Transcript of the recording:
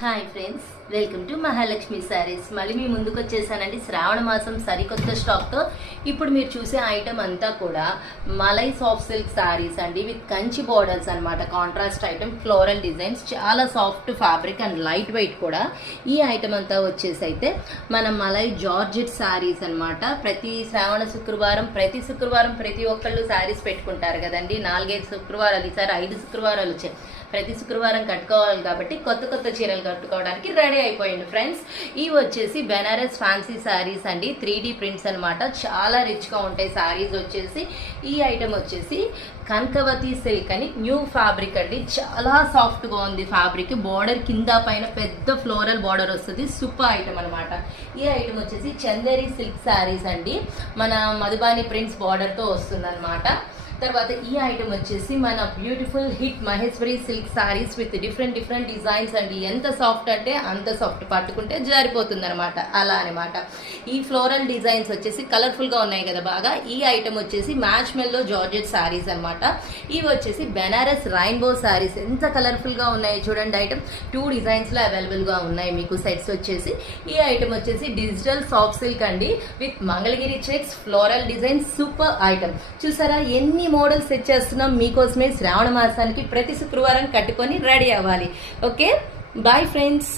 Hi friends, welcome to Mahalakshmi saris. మళ్ళీ మీ ముందుకు వచ్చేసానండి శ్రావణ మాసం సరికొత్త స్టాక్తో. ఇప్పుడు మీరు చూసే ఐటమ్ అంతా కూడా మలై సాఫ్ట్ సిల్క్ శారీస్ అండి, విత్ కంచి బోర్డర్స్ అనమాట. కాంట్రాస్ట్ ఐటమ్, ఫ్లోరల్ డిజైన్స్, చాలా soft fabric and light weight కూడా. ఈ ఐటమ్ అంతా వచ్చేసి అయితే మన మలై జార్జెట్ శారీస్ అనమాట. ప్రతి శ్రావణ శుక్రవారం ప్రతి ఒక్కళ్ళు శారీస్ పెట్టుకుంటారు కదండి. 4-5 శుక్రవారాలు, ఈసారి 5 శుక్రవారాలు వచ్చాయి. ప్రతి శుక్రవారం కట్టుకోవాలి కాబట్టి కొత్త చీరలు కట్టుకోవడానికి రెడీ అయిపోయింది ఫ్రెండ్స్. ఇవి వచ్చేసి బెనారస్ ఫ్యాన్సీ శారీస్ అండి, 3D ప్రింట్స్ అనమాట. చాలా రిచ్గా ఉంటాయి శారీస్ వచ్చేసి. ఈ ఐటమ్ వచ్చేసి కనకవతి సిల్క్ అని న్యూ ఫ్యాబ్రిక్ అండి, చాలా సాఫ్ట్గా ఉంది ఫ్యాబ్రిక్. బార్డర్ కింద పైన పెద్ద ఫ్లోరల్ బార్డర్ వస్తుంది, సూపర్ ఐటమ్ అనమాట. ఈ ఐటమ్ వచ్చేసి చందేరి సిల్క్ శారీస్ అండి, మన మధుబాని ప్రింట్స్ బార్డర్తో వస్తుంది అనమాట. తర్వాత ఈ ఐటమ్ వచ్చేసి మన beautiful hit Maheshwari silk saris with different designs అండి. ఎంత సాఫ్ట్ అంటే అంత సాఫ్ట్, పట్టుకుంటే జారిపోతుంది అనమాట, అలా అనమాట. ఈ ఫ్లోరల్ డిజైన్స్ వచ్చేసి కలర్ఫుల్గా ఉన్నాయి కదా బాగా. ఈ ఐటమ్ వచ్చేసి మ్యాచ్ మెల్లో జార్జెట్ సారీస్ అనమాట. ఇవి వచ్చేసి బెనారస్ రైన్బో సారీస్, ఎంత కలర్ఫుల్గా ఉన్నాయి చూడండి. ఐటమ్ 2 డిజైన్స్లో అవైలబుల్గా ఉన్నాయి మీకు సెట్స్ వచ్చేసి. ఈ ఐటమ్ వచ్చేసి డిజిటల్ సాఫ్ట్ సిల్క్ అండి, with Mangalagiri checks, floral design, super item. చూసారా ఎన్ని మోడల్స్ సెట్ చేస్తున్నాం మీకోసమే శ్రావణ మాసానికి. ప్రతి శుక్రవారం కట్టుకొని రెడీ అవ్వాలి. Okay, bye friends.